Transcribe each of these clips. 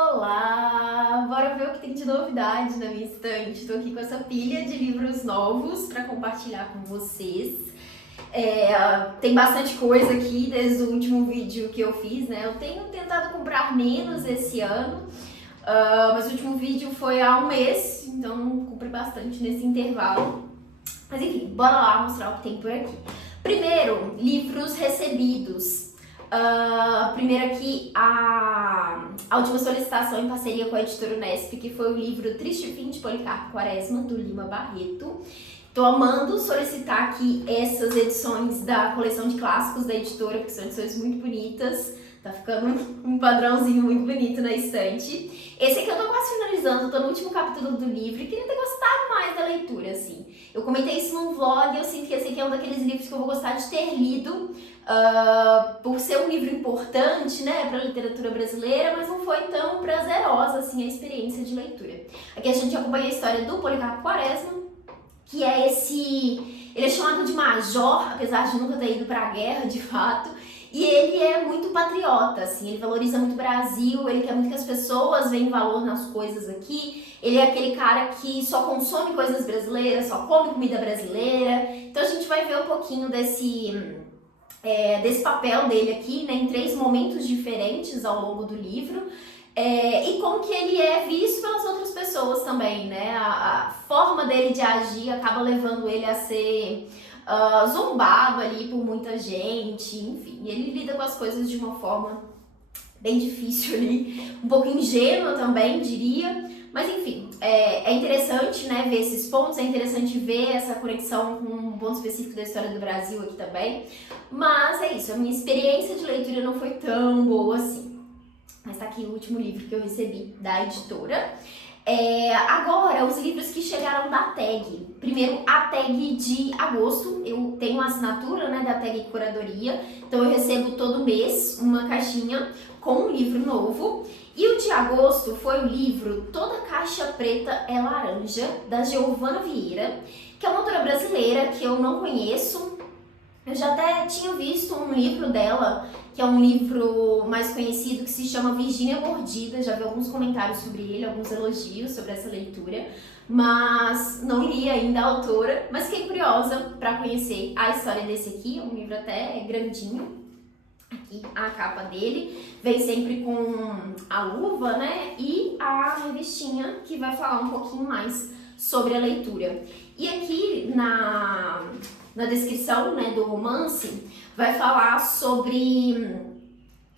Olá! Bora ver o que tem de novidade na minha estante. Estou aqui com essa pilha de livros novos para compartilhar com vocês. Tem bastante coisa aqui desde o último vídeo que eu fiz, né? Eu tenho tentado comprar menos esse ano, mas o último vídeo foi há um mês, então comprei bastante nesse intervalo. Mas enfim, bora lá mostrar o que tem por aqui. Primeiro, livros recebidos. Primeiro aqui, a última solicitação em parceria com a editora Unesp, que foi o livro Triste Fim de Policarpo Quaresma, do Lima Barreto. Tô amando solicitar aqui essas edições da coleção de clássicos da editora, porque são edições muito bonitas. Tá ficando um padrãozinho muito bonito na estante. Esse aqui eu tô quase finalizando, tô no último capítulo do livro e queria ter gostado mais da leitura, assim. Eu comentei isso num vlog e eu sinto que esse aqui é um daqueles livros que eu vou gostar de ter lido, por ser um livro importante, né, pra literatura brasileira, mas não foi tão prazerosa, assim, a experiência de leitura. Aqui a gente acompanha a história do Policarpo Quaresma, que é ele é chamado de major, apesar de nunca ter ido pra guerra, de fato. E ele é muito patriota, assim, ele valoriza muito o Brasil, ele quer muito que as pessoas vejam valor nas coisas aqui. Ele é aquele cara que só consome coisas brasileiras, só come comida brasileira. Então a gente vai ver um pouquinho desse papel dele aqui, né, em 3 momentos diferentes ao longo do livro. E como que ele é visto pelas outras pessoas também, né? A forma dele de agir acaba levando ele a ser zombado ali por muita gente, enfim. E ele lida com as coisas de uma forma bem difícil ali, um pouco ingênua também, diria. Mas enfim, é interessante, né, ver esses pontos, é interessante ver essa conexão com um ponto específico da história do Brasil aqui também. Mas é isso, a minha experiência de leitura não foi tão boa assim. Mas tá aqui o último livro que eu recebi da editora. Agora, os livros que chegaram da tag. Primeiro, a tag de agosto. Eu tenho a assinatura, né, da tag Curadoria. Então, eu recebo todo mês uma caixinha com um livro novo. E o de agosto foi o livro Toda Caixa Preta é Laranja, da Giovana Vieira, que é uma autora brasileira que eu não conheço. Eu já até tinha visto um livro dela, que é um livro mais conhecido, que se chama Virgínia Mordida. Já vi alguns comentários sobre ele, alguns elogios sobre essa leitura, mas não li ainda a autora, mas fiquei curiosa para conhecer a história desse aqui. É um livro até grandinho. Aqui a capa dele, vem sempre com a luva, né, e a revistinha que vai falar um pouquinho mais sobre a leitura. E aqui na descrição, né, do romance, vai falar sobre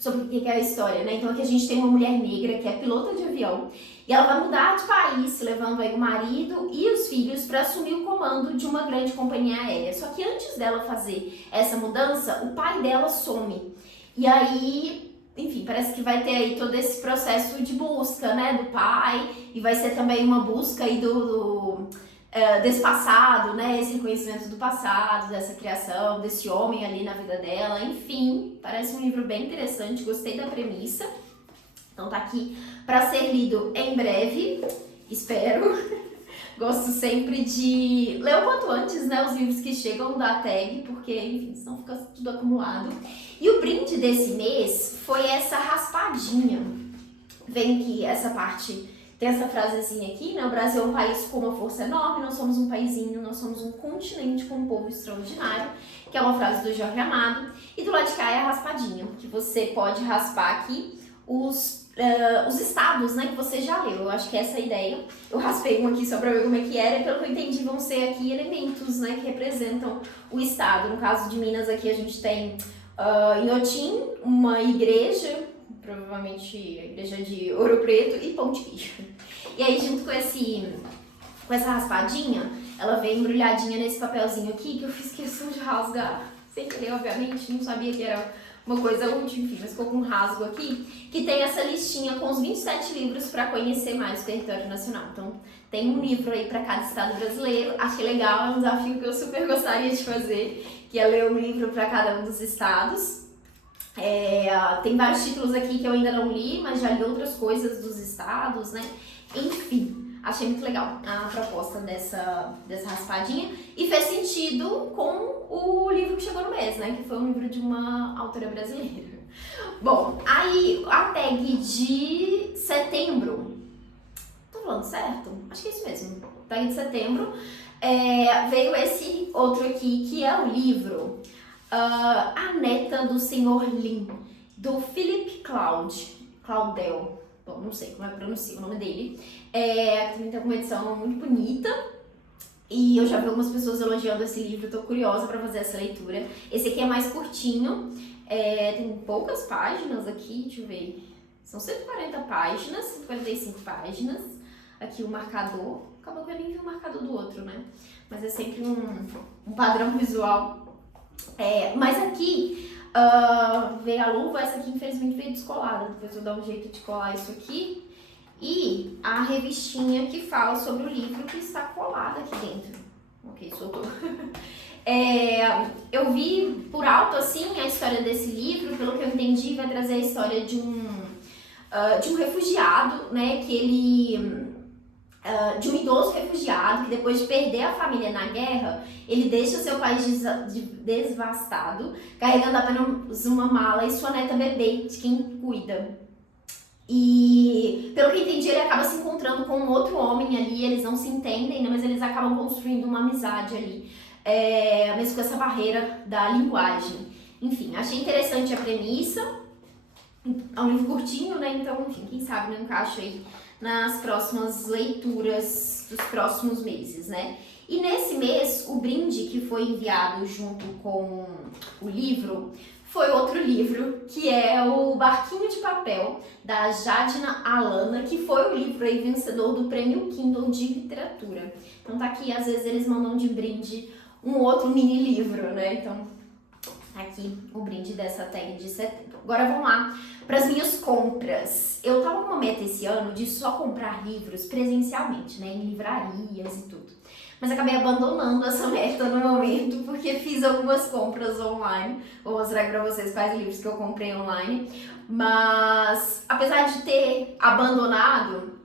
o que é a história, né? Então aqui a gente tem uma mulher negra que é pilota de avião e ela vai mudar de país, levando aí o marido e os filhos para assumir o comando de uma grande companhia aérea. Só que antes dela fazer essa mudança, o pai dela some. E aí, enfim, parece que vai ter aí todo esse processo de busca, né, do pai, e vai ser também uma busca aí desse passado, né, esse reconhecimento do passado, dessa criação, desse homem ali na vida dela. Enfim, parece um livro bem interessante, gostei da premissa. Então tá aqui para ser lido em breve, espero. Gosto sempre de ler o quanto antes, né, os livros que chegam da tag, porque, enfim, senão fica tudo acumulado. E o brinde desse mês foi essa raspadinha. Vem aqui essa parte, tem essa frasezinha aqui, né, o Brasil é um país com uma força enorme, nós somos um paísinho, nós somos um continente com um povo extraordinário, que é uma frase do Jorge Amado. E do lado de cá é a raspadinha, que você pode raspar aqui os estados, né, que você já leu. Eu acho que essa é a ideia. Eu raspei um aqui só pra ver como é que era, e pelo que eu entendi vão ser aqui elementos, né, que representam o estado. No caso de Minas aqui a gente tem Inhotim, uma igreja, provavelmente a igreja de Ouro Preto, e Pão de Queijo. E aí junto com essa raspadinha, ela vem embrulhadinha nesse papelzinho aqui, que eu fiz questão de rasgar, sem querer, obviamente, não sabia que era uma coisa útil, enfim, mas ficou com um rasgo aqui, que tem essa listinha com os 27 livros para conhecer mais o território nacional. Então, tem um livro aí para cada estado brasileiro. Achei legal, é um desafio que eu super gostaria de fazer, que é ler um livro para cada um dos estados. Tem vários títulos aqui que eu ainda não li, mas já li outras coisas dos estados, né? Enfim, achei muito legal a proposta dessa raspadinha e fez sentido com o livro que chegou no mês, né? Que foi um livro de uma autora brasileira. Bom, aí a tag de setembro, tô falando certo? Acho que é isso mesmo. Tag de setembro, veio esse outro aqui, que é o livro A Neta do Senhor Lin, do Philip Claudel. Bom, não sei como é que pronuncia o nome dele. Também tem uma edição muito bonita. E eu já vi algumas pessoas elogiando esse livro, tô curiosa pra fazer essa leitura. Esse aqui é mais curtinho, tem poucas páginas aqui, deixa eu ver. São 140 páginas, 145 páginas. Aqui o marcador, acabou que eu nem vi o marcador do outro, né? Mas é sempre um padrão visual. Mas aqui veio a luva, essa aqui infelizmente veio descolada. Depois eu vou dar um jeito de colar isso aqui. E a revistinha que fala sobre o livro que está colada aqui dentro. Ok, soltou. Eu vi por alto assim a história desse livro, pelo que eu entendi, vai trazer a história de um refugiado, né? De um idoso refugiado que depois de perder a família na guerra, ele deixa o seu país devastado, carregando apenas uma mala e sua neta bebê, de quem cuida. E, pelo que eu entendi, ele acaba se encontrando com um outro homem ali, eles não se entendem, né, mas eles acabam construindo uma amizade ali, mesmo com essa barreira da linguagem. Enfim, achei interessante a premissa, é um livro curtinho, né, então, enfim, quem sabe não encaixa aí nas próximas leituras dos próximos meses, né. E nesse mês, o brinde que foi enviado junto com o livro foi outro livro, que é o Barquinho de Papel, da Jadina Alana, que foi o livro aí vencedor do Prêmio Kindle de Literatura. Então tá aqui, às vezes eles mandam de brinde um outro mini livro, né? Então, tá aqui o brinde dessa tag de setembro. Agora vamos lá para as minhas compras. Eu tava com uma meta esse ano de só comprar livros presencialmente, né? Em livrarias e tudo. Mas acabei abandonando essa meta no momento, porque fiz algumas compras online. Vou mostrar aqui pra vocês quais livros que eu comprei online. Mas, apesar de ter abandonado,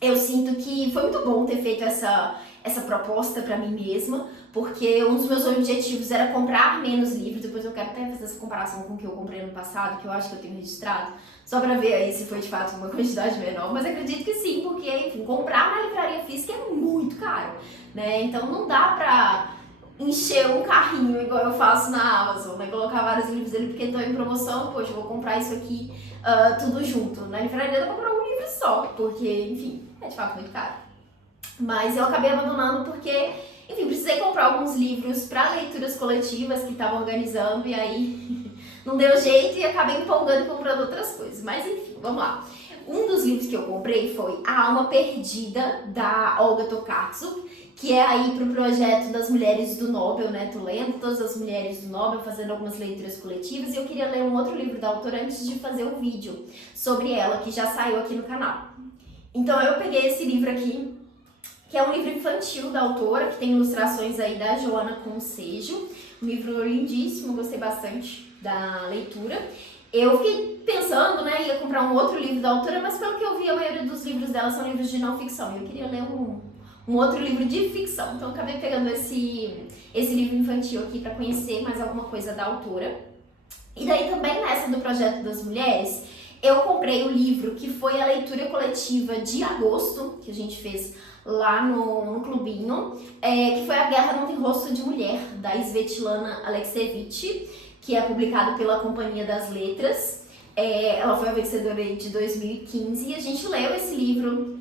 eu sinto que foi muito bom ter feito essa proposta pra mim mesma, porque um dos meus objetivos era comprar menos livros. Depois eu quero até fazer essa comparação com o que eu comprei no passado, que eu acho que eu tenho registrado, só pra ver aí se foi de fato uma quantidade menor. Mas acredito que sim, porque, enfim, comprar na livraria física é muito caro, né? Então não dá pra encher um carrinho igual eu faço na Amazon, né? Colocar vários livros ali porque estão em promoção, poxa, eu vou comprar isso aqui tudo junto. Na livraria eu vou comprar um livro só, porque, enfim, é de fato muito caro. Mas eu acabei abandonando porque, enfim, precisei comprar alguns livros para leituras coletivas que estavam organizando e aí não deu jeito e acabei empolgando e comprando outras coisas. Mas enfim, vamos lá. Um dos livros que eu comprei foi A Alma Perdida, da Olga Tokarczuk, que é aí pro projeto das Mulheres do Nobel, né? Tô lendo todas as Mulheres do Nobel, fazendo algumas leituras coletivas, e eu queria ler um outro livro da autora antes de fazer um vídeo sobre ela, que já saiu aqui no canal. Então eu peguei esse livro aqui, que é um livro infantil da autora, que tem ilustrações aí da Joana Concejo, um livro lindíssimo, gostei bastante da leitura. Eu fiquei pensando, né, ia comprar um outro livro da autora, mas pelo que eu vi, a maioria dos livros dela são livros de não ficção, e eu queria ler um outro livro de ficção, então eu acabei pegando esse livro infantil aqui para conhecer mais alguma coisa da autora. E daí também nessa do Projeto das Mulheres, eu comprei o livro que foi a leitura coletiva de agosto, que a gente fez lá no Clubinho, que foi A Guerra Não Tem Rosto de Mulher, da Svetlana Alexievich, que é publicado pela Companhia das Letras. Ela foi a vencedora de 2015 e a gente leu esse livro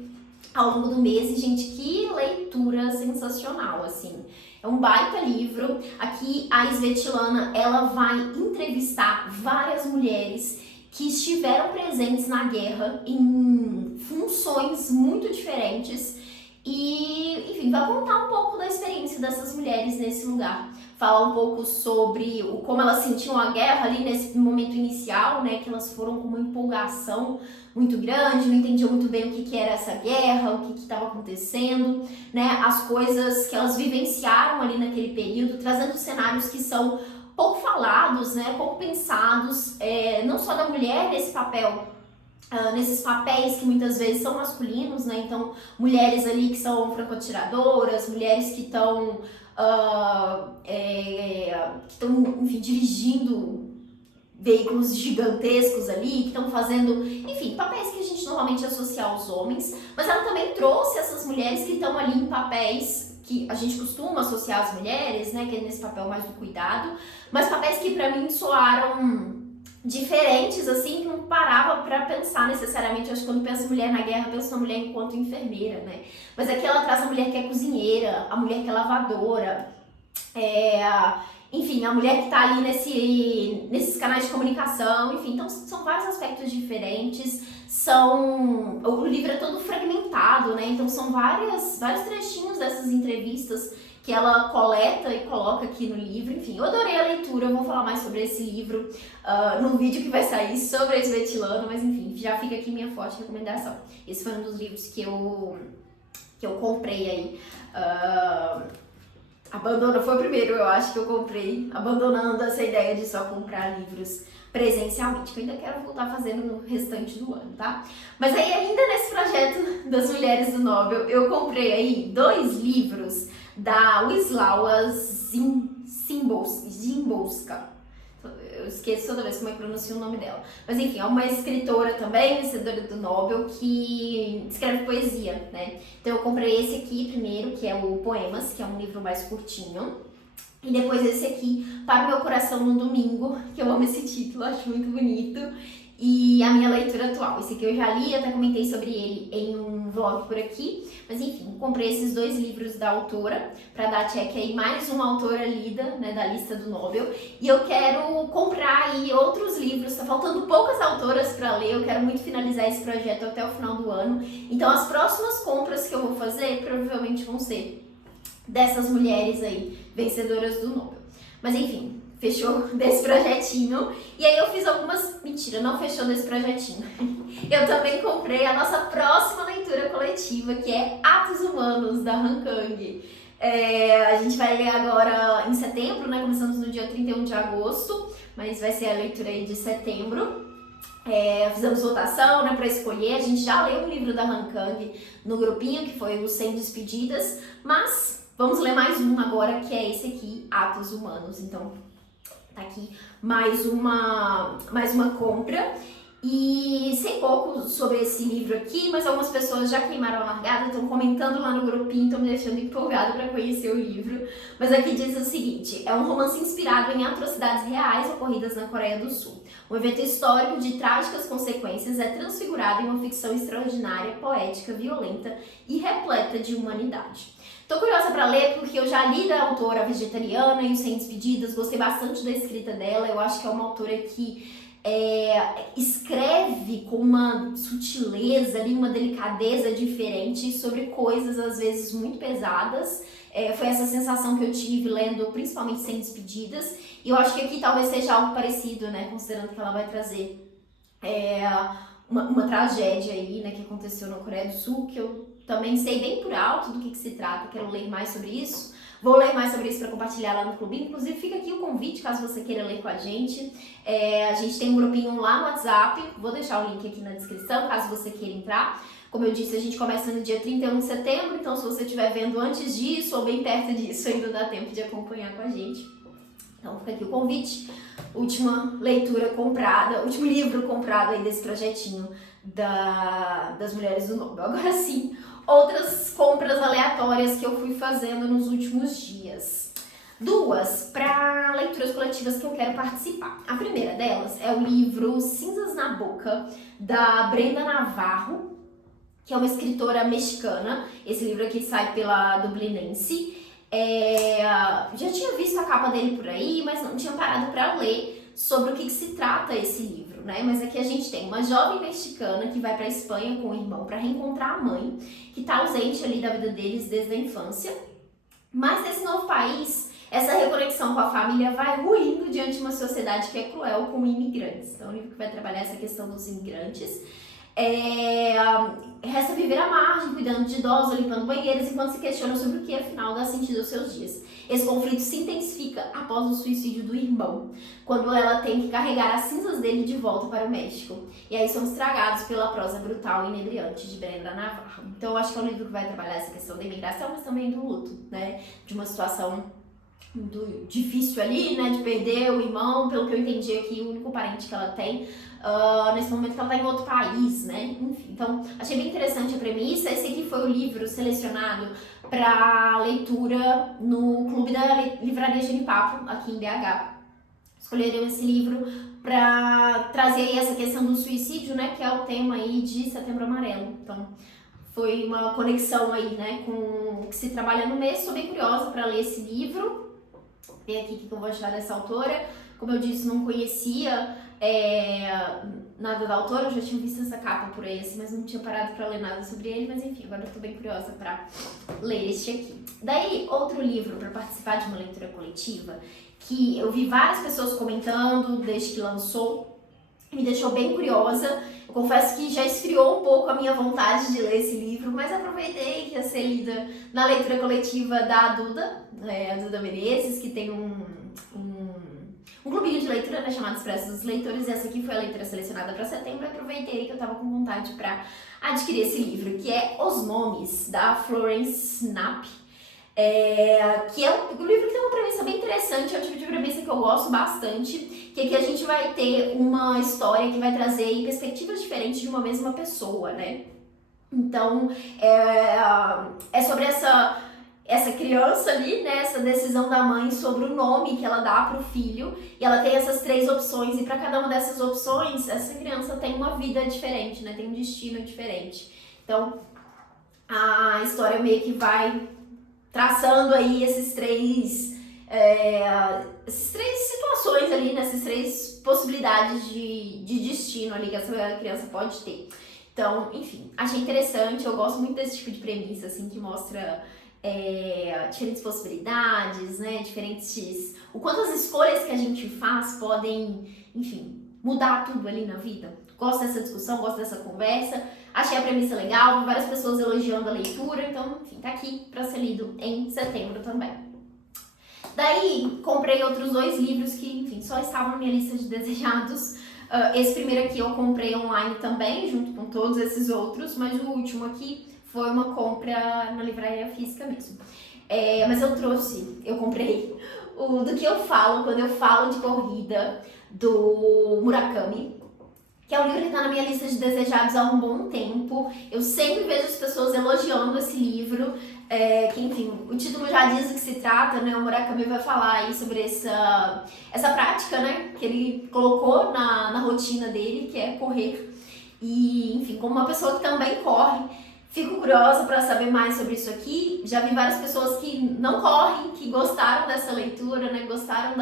ao longo do mês e, gente, que leitura sensacional, assim. É um baita livro. Aqui a Svetlana, ela vai entrevistar várias mulheres que estiveram presentes na guerra em funções muito diferentes e, enfim, vai contar um pouco da experiência dessas mulheres nesse lugar. Falar um pouco sobre como elas sentiam a guerra ali nesse momento inicial, né, que elas foram com uma empolgação muito grande, não entendiam muito bem o que era essa guerra, o que estava acontecendo, né, as coisas que elas vivenciaram ali naquele período, trazendo cenários que são pouco falados, né, pouco pensados, não só da mulher nesse papel, nesses papéis que muitas vezes são masculinos, né, então mulheres ali que são francoatiradoras, mulheres que estão, enfim, dirigindo veículos gigantescos ali, que estão fazendo, enfim, papéis que a gente normalmente associa aos homens, mas ela também trouxe essas mulheres que estão ali em papéis que a gente costuma associar às mulheres, né, que é nesse papel mais do cuidado, mas papéis que pra mim soaram diferentes, assim, que não parava pra pensar necessariamente. Eu acho que quando penso mulher na guerra, penso na mulher enquanto enfermeira, né? Mas aqui ela traz a mulher que é cozinheira, a mulher que é lavadora, enfim, a mulher que tá ali nesses canais de comunicação, enfim, então são vários aspectos diferentes, o livro é todo fragmentado, né, então são vários trechinhos dessas entrevistas que ela coleta e coloca aqui no livro. Enfim, eu adorei a leitura, eu vou falar mais sobre esse livro no vídeo que vai sair sobre a Svetlana, mas enfim, já fica aqui minha forte recomendação. Esse foi um dos livros que eu comprei aí. Abandona foi o primeiro, eu acho, que eu comprei, abandonando essa ideia de só comprar livros presencialmente, que eu ainda quero voltar fazendo no restante do ano, tá? Mas aí, ainda nesse projeto das Mulheres do Nobel, eu comprei aí 2 livros da Wisława Szymborska. Eu esqueço toda vez como é que pronuncia o nome dela. Mas enfim, é uma escritora também, vencedora do Nobel, que escreve poesia, né? Então eu comprei esse aqui primeiro, que é o Poemas, que é um livro mais curtinho. E depois esse aqui, Para o Meu Coração no Domingo, que eu amo esse título, acho muito bonito. E a minha leitura atual. Esse aqui eu já li, até comentei sobre ele em um vlog por aqui. Mas enfim, comprei esses 2 livros da autora, para dar check aí, mais uma autora lida, né, da lista do Nobel. E eu quero comprar aí outros livros, tá faltando poucas autoras para ler, eu quero muito finalizar esse projeto até o final do ano. Então as próximas compras que eu vou fazer provavelmente vão ser dessas mulheres aí, vencedoras do Nobel. Mas enfim, fechou desse projetinho. E aí eu fiz algumas... Mentira, não fechou desse projetinho. Eu também comprei a nossa próxima leitura coletiva, que é Atos Humanos, da Han Kang. A gente vai ler agora em setembro, né? Começamos no dia 31 de agosto, mas vai ser a leitura aí de setembro. Fizemos votação, né, para escolher. A gente já leu um livro da Han Kang no grupinho, que foi o 100 Despedidas, mas vamos ler mais um agora, que é esse aqui, Atos Humanos. Então, tá aqui mais uma compra. E sei pouco sobre esse livro aqui, mas algumas pessoas já queimaram a largada, estão comentando lá no grupinho, estão me deixando empolgada para conhecer o livro. Mas aqui diz o seguinte: é um romance inspirado em atrocidades reais ocorridas na Coreia do Sul. Um evento histórico de trágicas consequências é transfigurado em uma ficção extraordinária, poética, violenta e repleta de humanidade. Tô curiosa para ler porque eu já li da autora vegetariana e os 100 Despedidas, gostei bastante da escrita dela. Eu acho que é uma autora que escreve com uma sutileza ali, uma delicadeza diferente sobre coisas às vezes muito pesadas. Foi essa sensação que eu tive lendo principalmente 100 Despedidas, e eu acho que aqui talvez seja algo parecido, né, considerando que ela vai trazer uma tragédia aí, né, que aconteceu na Coreia do Sul, que eu também sei bem por alto do que se trata, quero ler mais sobre isso. Vou ler mais sobre isso para compartilhar lá no clubinho. Inclusive, fica aqui o convite, caso você queira ler com a gente. A gente tem um grupinho lá no WhatsApp. Vou deixar o link aqui na descrição, caso você queira entrar. Como eu disse, a gente começa no dia 31 de setembro. Então, se você estiver vendo antes disso ou bem perto disso, ainda dá tempo de acompanhar com a gente. Então, fica aqui o convite. Última leitura comprada, último livro comprado aí desse projetinho das Mulheres do Nobel. Agora sim, outras compras aleatórias que eu fui fazendo nos últimos dias. 2 para leituras coletivas que eu quero participar. A primeira delas é o livro Cinzas na Boca, da Brenda Navarro, que é uma escritora mexicana. Esse livro aqui sai pela Dublinense. Já tinha visto a capa dele por aí, mas não tinha parado para ler sobre o que se trata esse livro, né? Mas aqui a gente tem uma jovem mexicana que vai para a Espanha com o irmão para reencontrar a mãe, que está ausente ali da vida deles desde a infância. Mas nesse novo país, essa reconexão com a família vai ruindo diante de uma sociedade que é cruel com imigrantes. Então, é um livro que vai trabalhar essa questão dos imigrantes. Resta viver à margem, cuidando de idosos, limpando banheiros, enquanto se questiona sobre o que afinal dá sentido aos seus dias. Esse conflito se intensifica após o suicídio do irmão, quando ela tem que carregar as cinzas dele de volta para o México. E aí são estragados pela prosa brutal e inebriante de Brenda Navarro. Então eu acho que é um livro que vai trabalhar essa questão da imigração, mas também do luto, né? De uma situação muito difícil ali, né, de perder o irmão, pelo que eu entendi aqui, o único parente que ela tem, nesse momento que ela tá em outro país, né, enfim. Então, achei bem interessante a premissa. Esse aqui foi o livro selecionado para leitura no Clube da Livraria Genipapo, aqui em BH. Escolheram esse livro para trazer aí essa questão do suicídio, né, que é o tema aí de Setembro Amarelo. Então, foi uma conexão aí, né, com o que se trabalha no mês. Estou bem curiosa para ler esse livro. Ver aqui o que eu vou achar dessa autora. Como eu disse, não conhecia nada da autora, eu já tinha visto essa capa por aí, assim, mas não tinha parado para ler nada sobre ele. Mas enfim, agora eu tô bem curiosa para ler este aqui. Daí, outro livro para participar de uma leitura coletiva, que eu vi várias pessoas comentando desde que lançou, me deixou bem curiosa. Eu confesso que já esfriou um pouco a minha vontade de ler esse livro, mas aproveitei que ia ser lida na leitura coletiva da Duda, a Duda Menezes, que tem um clubinho de leitura, né, chamado Expresso dos Leitores, e essa aqui foi a leitura selecionada para setembro. Aproveitei que eu tava com vontade para adquirir esse livro, que é Os Nomes, da Florence Knapp, que é um livro que tem uma premissa bem interessante. É o tipo de premissa que eu gosto bastante, que aqui a gente vai ter uma história que vai trazer perspectivas diferentes de uma mesma pessoa, né? Então, é sobre essa criança ali, né, essa decisão da mãe sobre o nome que ela dá pro filho, e ela tem essas 3 opções, e para cada uma dessas opções, essa criança tem uma vida diferente, né, tem um destino diferente. Então, a história meio que vai traçando aí esses três situações ali, né, essas 3 possibilidades de destino ali que essa criança pode ter. Então, enfim, achei interessante. Eu gosto muito desse tipo de premissa, assim, que mostra diferentes possibilidades, né, o quanto as escolhas que a gente faz podem, enfim, mudar tudo ali na vida. Gosto dessa discussão, gosto dessa conversa. Achei a premissa legal, várias pessoas elogiando a leitura, então, enfim, tá aqui para ser lido em setembro também. Daí, comprei outros 2 livros que, enfim, só estavam na minha lista de desejados. Esse primeiro aqui eu comprei online também, junto com todos esses outros, mas o último aqui foi uma compra na livraria física mesmo. Mas eu comprei o Do Que Eu Falo Quando Eu Falo de Corrida, do Murakami, que é um livro que está na minha lista de desejados há um bom tempo. Eu sempre vejo as pessoas elogiando esse livro, que, enfim, o título já diz do que se trata, né? O Murakami vai falar aí sobre essa prática, né, que ele colocou na rotina dele, que é correr. E, enfim, como uma pessoa que também corre, fico curiosa para saber mais sobre isso aqui. Já vi várias pessoas que não correm, que gostaram dessa leitura, né, gostaram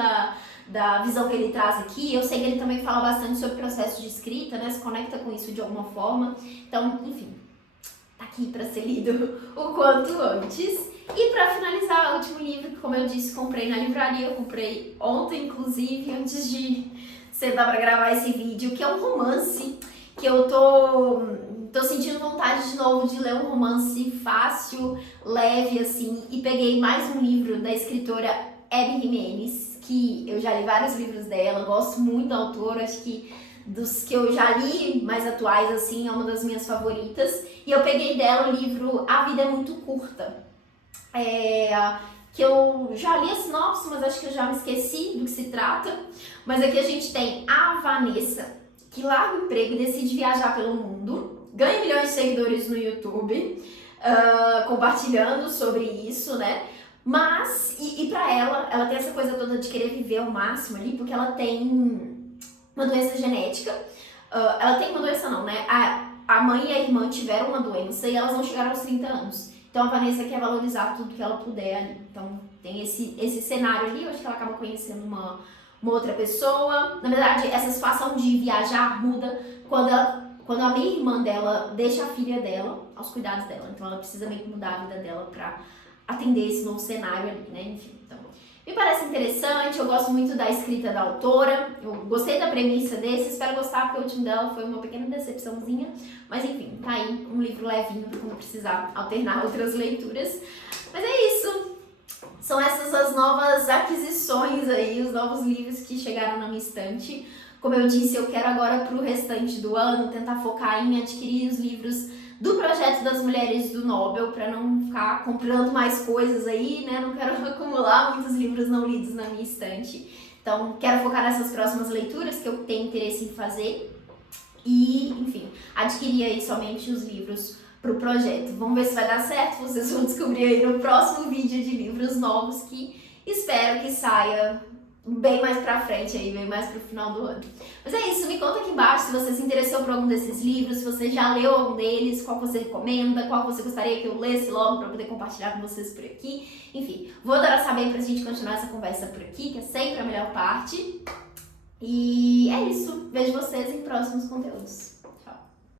da visão que ele traz aqui. Eu sei que ele também fala bastante sobre o processo de escrita, né, se conecta com isso de alguma forma. Então, enfim, tá aqui para ser lido o quanto antes. E para finalizar, o último livro que, como eu disse, comprei na livraria. Eu comprei ontem, inclusive, antes de sentar para gravar esse vídeo, que é um romance que eu tô sentindo vontade de novo de ler, um romance fácil, leve, assim, e peguei mais um livro da escritora Abby Jimenez, que eu já li vários livros dela, gosto muito da autora, acho que dos que eu já li mais atuais, assim, é uma das minhas favoritas. E eu peguei dela o livro A Vida é Muito Curta, que eu já li a sinopse, mas acho que eu já me esqueci do que se trata. Mas aqui a gente tem a Vanessa, que larga o emprego e decide viajar pelo mundo, ganha milhões de seguidores no YouTube, compartilhando sobre isso, né? Mas, e pra ela tem essa coisa toda de querer viver ao máximo ali, porque ela tem uma doença genética. Ela tem uma doença não, né? A mãe e a irmã tiveram uma doença e elas não chegaram aos 30 anos. Então a Vanessa quer valorizar tudo que ela puder ali. Então tem esse cenário ali, eu acho que ela acaba conhecendo uma outra pessoa. Na verdade, essa situação de viajar muda quando a minha irmã dela deixa a filha dela aos cuidados dela. Então ela precisa meio que mudar a vida dela pra atender esse novo cenário ali, né? Enfim, então me parece interessante. Eu gosto muito da escrita da autora, eu gostei da premissa desse, espero gostar, porque o último dela foi uma pequena decepçãozinha, mas enfim, tá aí um livro levinho pra não precisar alternar outras leituras. Mas é isso, são essas as novas aquisições aí, os novos livros que chegaram na minha estante. Como eu disse, eu quero agora pro restante do ano tentar focar em adquirir os livros do projeto das mulheres do Nobel, para não ficar comprando mais coisas aí, né? Não quero acumular muitos livros não lidos na minha estante. Então, quero focar nessas próximas leituras que eu tenho interesse em fazer e, enfim, adquirir aí somente os livros pro projeto. Vamos ver se vai dar certo, vocês vão descobrir aí no próximo vídeo de livros novos que espero que saia bem mais pra frente aí, bem mais pro final do ano. Mas é isso, me conta aqui embaixo se você se interessou por algum desses livros, se você já leu algum deles, qual você recomenda, qual você gostaria que eu lesse logo pra poder compartilhar com vocês por aqui. Enfim, vou adorar saber pra gente continuar essa conversa por aqui, que é sempre a melhor parte. E é isso, vejo vocês em próximos conteúdos.